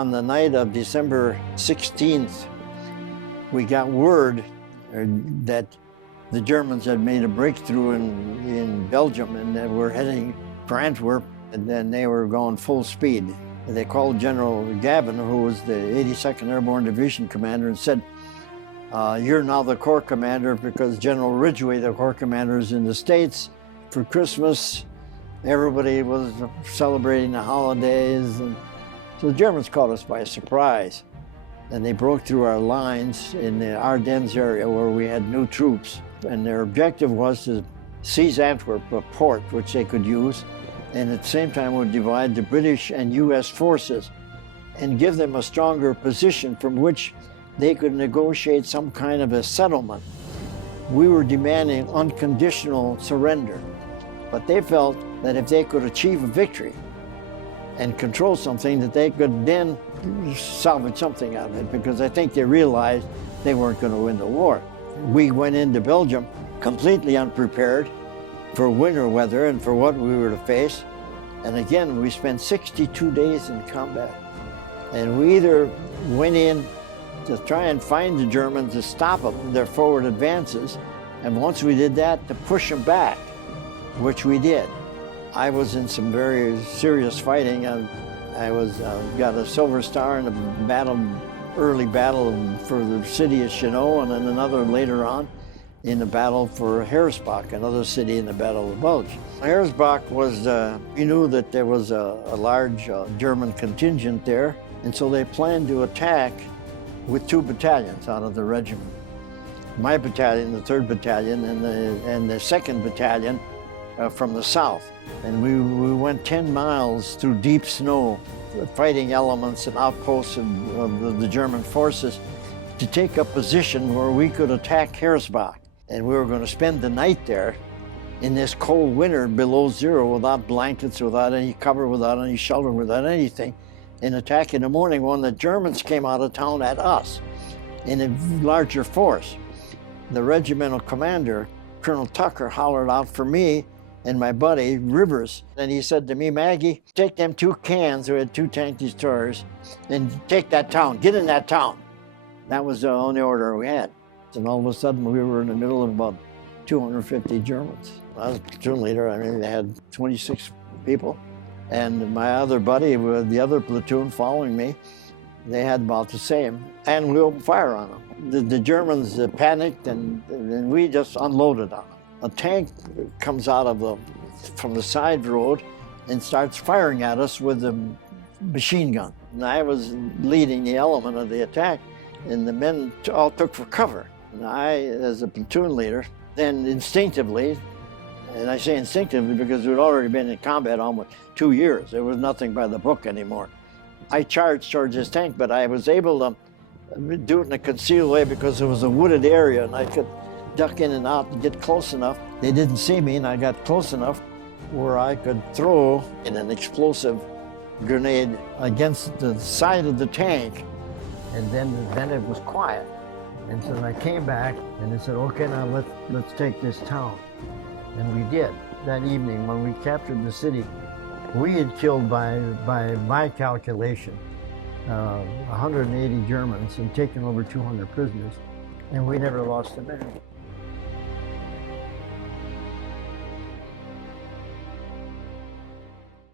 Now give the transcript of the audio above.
on the night of December 16th, we got word that the Germans had made a breakthrough in Belgium, and they were heading for Antwerp, and then they were going full speed. They called General Gavin, who was the 82nd Airborne Division commander, and said, you're now the Corps commander because General Ridgway, the Corps commander, is in the States for Christmas. Everybody was celebrating the holidays, and so the Germans caught us by surprise. And they broke through our lines in the Ardennes area where we had new troops. And their objective was to seize Antwerp, a port which they could use, and at the same time would divide the British and US forces and give them a stronger position from which they could negotiate some kind of a settlement. We were demanding unconditional surrender, but they felt that if they could achieve a victory and control something, that they could then salvage something out of it, because I think they realized they weren't going to win the war. We went into Belgium completely unprepared for winter weather and for what we were to face. And again, we spent 62 days in combat. And we either went in to try and find the Germans to stop them, their forward advances, and once we did that, to push them back, which we did. I was in some very serious fighting. I got a Silver Star in a early battle for the city of Chenot, and then another later on in the battle for Herresbach, another city in the Battle of Bulge. Herresbach was, we knew that there was a large German contingent there, and so they planned to attack with 2 battalions out of the regiment. My battalion, the 3rd Battalion, and the 2nd Battalion from the south. And we went 10 miles through deep snow, fighting elements and outposts of the German forces to take a position where we could attack Herresbach. And we were going to spend the night there in this cold winter below zero, without blankets, without any cover, without any shelter, without anything, and attack in the morning when the Germans came out of town at us in a larger force. The regimental commander, Colonel Tucker, hollered out for me and my buddy, Rivers. And he said to me, Maggie, take them 2 cans, we had 2 tank destroyers, and take that town, get in that town. That was the only order we had. And all of a sudden, we were in the middle of about 250 Germans. I was platoon leader. I mean, they had 26 people. And my other buddy, with the other platoon following me, they had about the same. And we opened fire on them. The Germans panicked, and we just unloaded on them. A tank comes out of from the side road and starts firing at us with a machine gun. And I was leading the element of the attack, and the men all took for cover. And I, as a platoon leader, then instinctively, and I say instinctively because we'd already been in combat almost 2 years. There was nothing by the book anymore. I charged towards this tank, but I was able to do it in a concealed way because it was a wooded area, and I could duck in and out and get close enough. They didn't see me, and I got close enough where I could throw in an explosive grenade against the side of the tank, and then it was quiet. And so I came back and they said, okay, now let's take this town. And we did. That evening when we captured the city, we had killed, by my calculation, 180 Germans and taken over 200 prisoners, and we never lost a man.